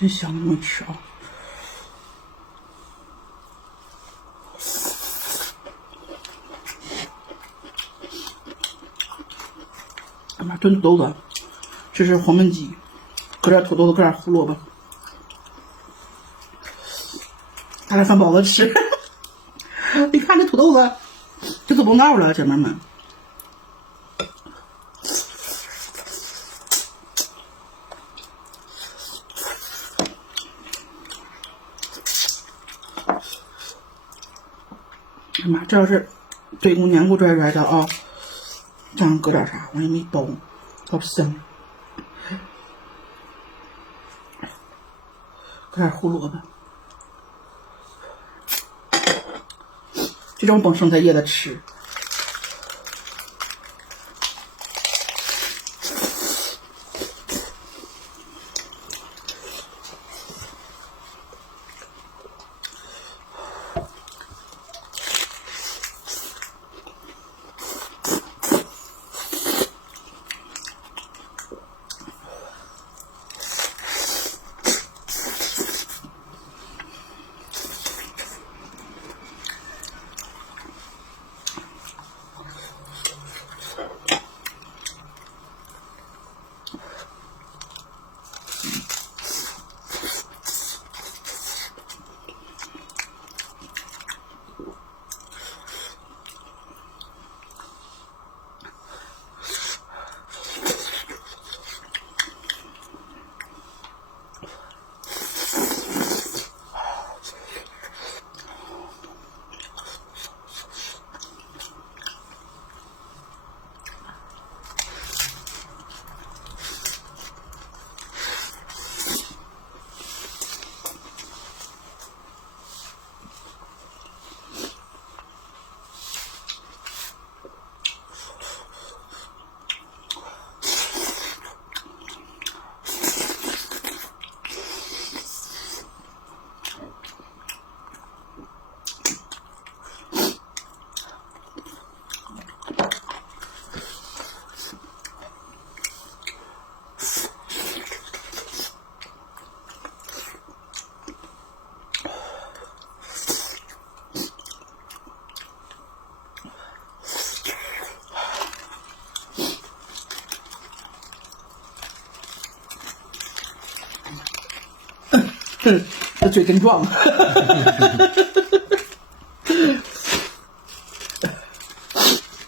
真香，你们吃啊！哎妈，炖土豆子，这是黄焖鸡，搁点土豆子，搁点胡萝卜，拿点饭包子吃。你看这土豆子，这都不闹了，姐妹们。哎妈，这要是对姑黏糊拽拽的啊，这样搁点啥？我也没包，好香。搁点胡萝卜，这种崩生菜叶子吃。这嘴真壮，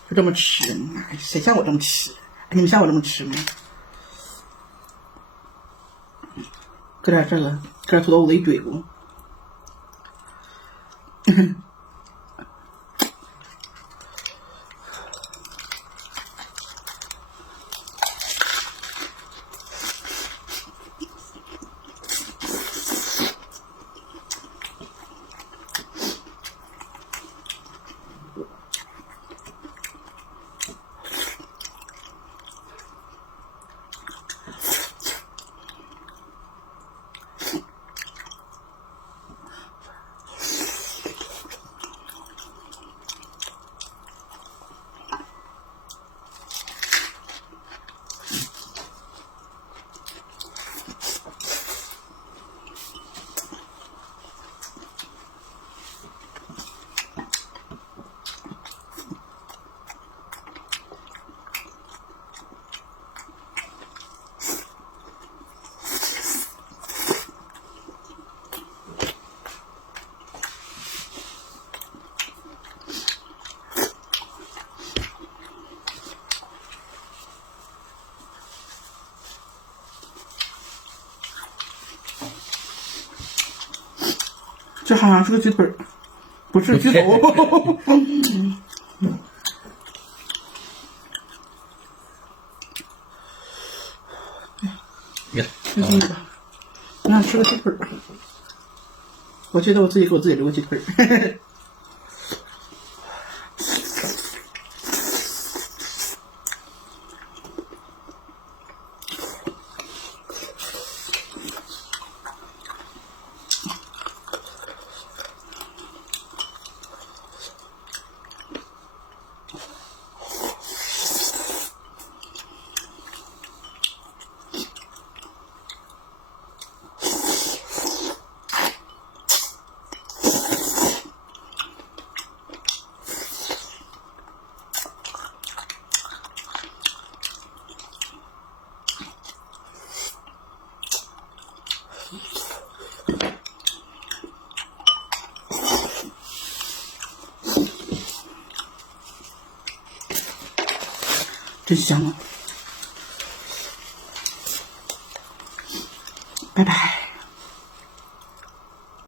就这么吃，谁像我这么吃？你们像我这么吃吗？搁点这个，搁点土豆子一堆过。这好像是个鸡腿儿，不是鸡头。就这么吧，我想吃个鸡腿儿。我觉得我自己给我自己留个鸡腿儿。真香啊！拜拜。